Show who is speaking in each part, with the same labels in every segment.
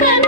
Speaker 1: கண்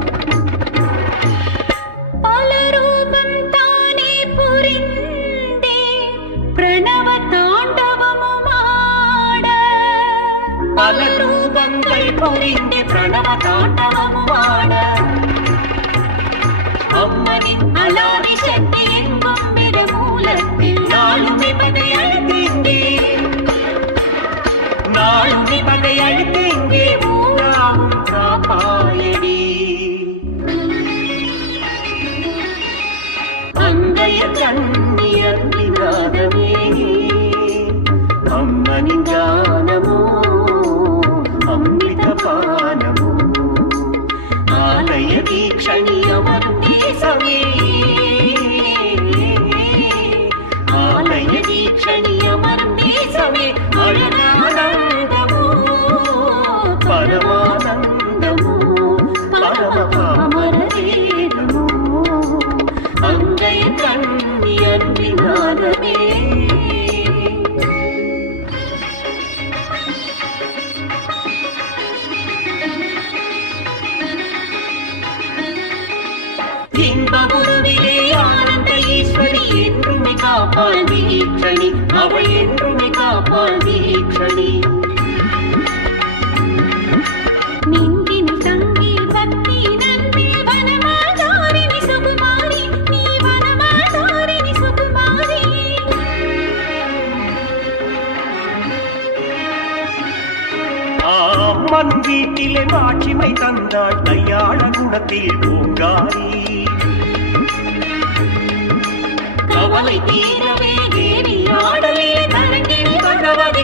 Speaker 1: தோட்டம் நம்மை தந்தாள் கையாள குணத்தில் பூங்காரி. கவலை தீரவே தேவி ஆடலே தரங்கினி பகவதி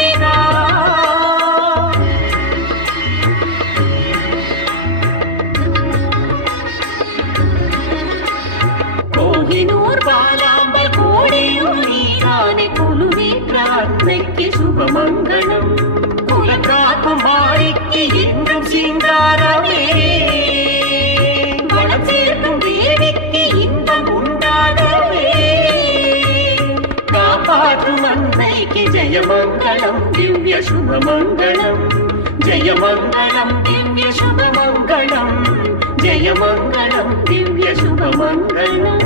Speaker 1: பாலாம்ப கோடியும் நீதானே குழுவே பிரார்த்தனைக்கு சுபமங்கலம்.
Speaker 2: குலக்காக்கும் மாறிக்கு இன்றும் சிங்காரமே.
Speaker 1: வளம் சேர்க்கும் தேவிக்கு இன்பம் உண்டாகவே.
Speaker 2: காப்பாற்றும் அன்னைக்கு ஜெயமங்கலம் திவ்ய சுபமங்கலம். ஜெயமங்கலம் திவ்ய சுபமங்கலம். ஜெயமங்கலம் திவ்ய சுபமங்கலம்.